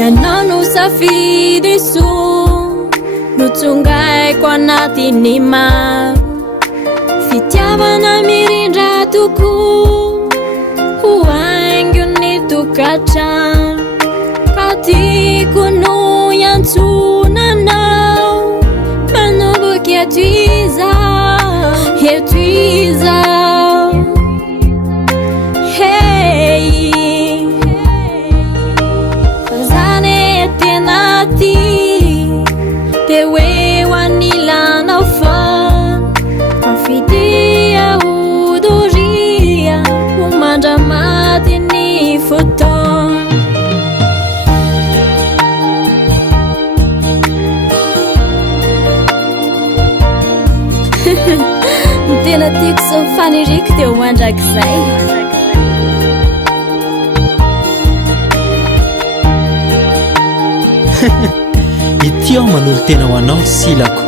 Ianao no safidy soa notsongaiko anatiny maro fitiavana mirindra tokoa ho haingony tokantrano ka tiako no iantsonanao manomboky eto izao hey fazane tena ty te hoe ho anilanao fona mafidia odoria ho mandramaty ny fotoana tena tiako sy mifaniriako teo mandrakizay ity aho manolo tena ho anao silako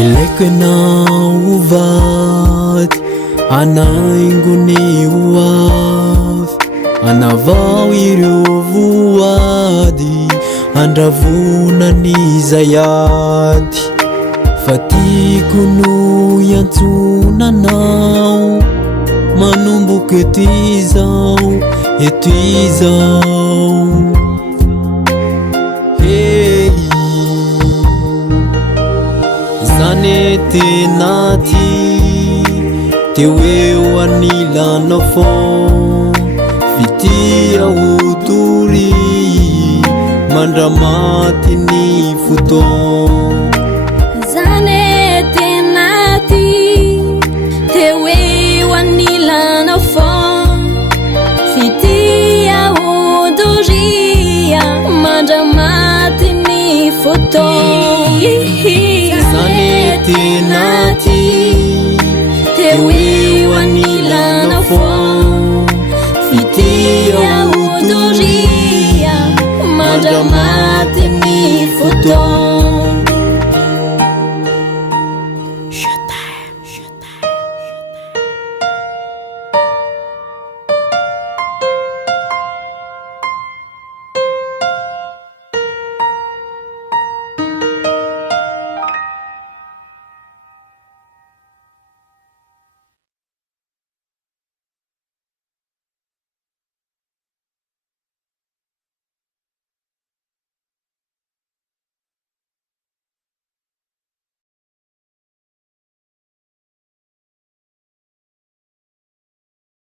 ilaiko ianao hovady anaingony ho avy anavao ireo voady andravonany zay ady fa tiako no iantsonanao manomboky eto izao hey zane tena ty te hoe ho anilanao fô fitia otory mandramaty ny fotoana zane tena ty te hoe ho anilanao fô fitia odoria mandramaty ny fotoana zane tena ty te hoe ho anilanao fô fitia odoria mandramaty ny fotoana